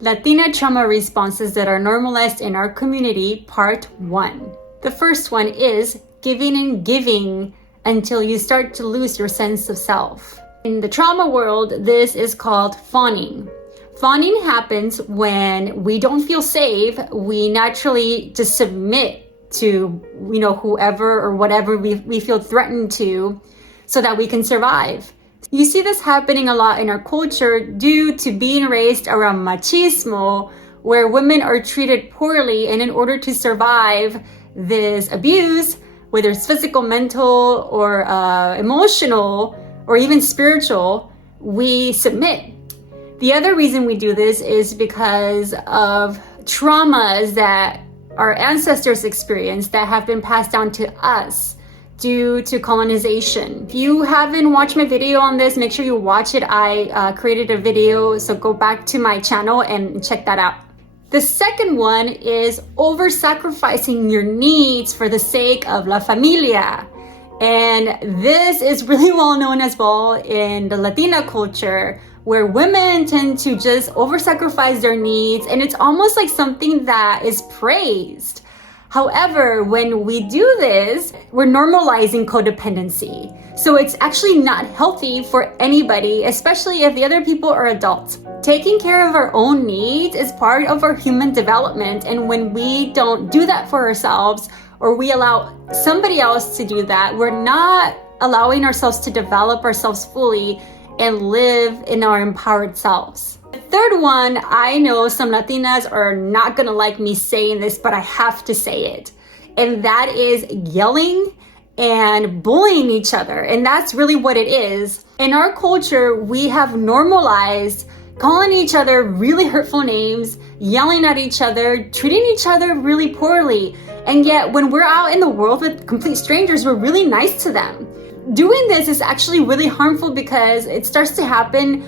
Latina trauma responses that are normalized in our community, part 1. The first one is giving and giving until you start to lose your sense of self. In the trauma world, this is called fawning. Fawning happens when we don't feel safe. We naturally just submit to, whoever or whatever we feel threatened to so that we can survive. You see this happening a lot in our culture due to being raised around machismo, where women are treated poorly, and in order to survive this abuse, whether it's physical, mental, or emotional, or even spiritual, we submit. The other reason we do this is because of traumas that our ancestors experienced that have been passed down to us due to colonization. If you haven't watched my video on this, make sure you watch it. I created a video, so go back to my channel and check that out. The second one is over-sacrificing your needs for the sake of la familia. And this is really well known as well in the Latina culture, where women tend to just over-sacrifice their needs, and it's almost like something that is praised. However, when we do this, we're normalizing codependency. So it's actually not healthy for anybody, especially if the other people are adults. Taking care of our own needs is part of our human development, and when we don't do that for ourselves, or we allow somebody else to do that, we're not allowing ourselves to develop ourselves fully and live in our empowered selves. The third one, I know some Latinas are not gonna like me saying this, but I have to say it. And that is yelling and bullying each other. And that's really what it is. In our culture, we have normalized calling each other really hurtful names, yelling at each other, treating each other really poorly. And yet when we're out in the world with complete strangers, we're really nice to them. Doing this is actually really harmful because it starts to happen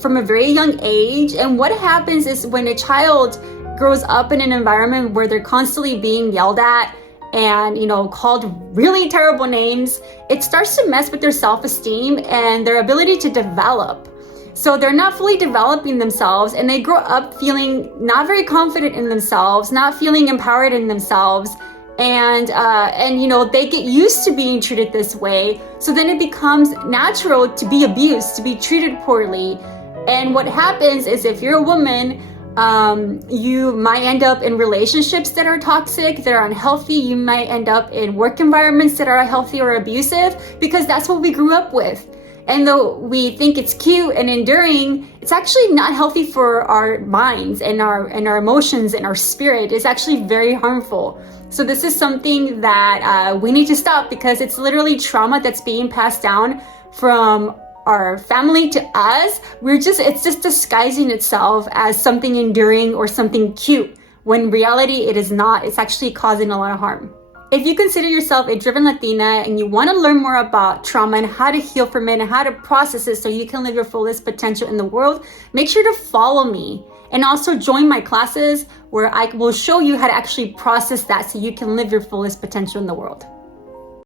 from a very young age. And what happens is when a child grows up in an environment where they're constantly being yelled at and called really terrible names, it starts to mess with their self-esteem and their ability to develop. So they're not fully developing themselves, and they grow up feeling not very confident in themselves, not feeling empowered in themselves, and they get used to being treated this way. So then it becomes natural to be abused, to be treated poorly. And what happens is, if you're a woman, you might end up in relationships that are toxic, that are unhealthy. You might end up in work environments that are unhealthy or abusive, because that's what we grew up with. And though we think it's cute and enduring, it's actually not healthy for our minds and our emotions and our spirit. It's actually very harmful. So this is something that we need to stop, because it's literally trauma that's being passed down from our family to us. It's just disguising itself as something enduring or something cute, when in reality it is not. It's actually causing a lot of harm. If you consider yourself a driven Latina and you want to learn more about trauma and how to heal from it and how to process it so you can live your fullest potential in the world, make sure to follow me. And also join my classes where I will show you how to actually process that so you can live your fullest potential in the world.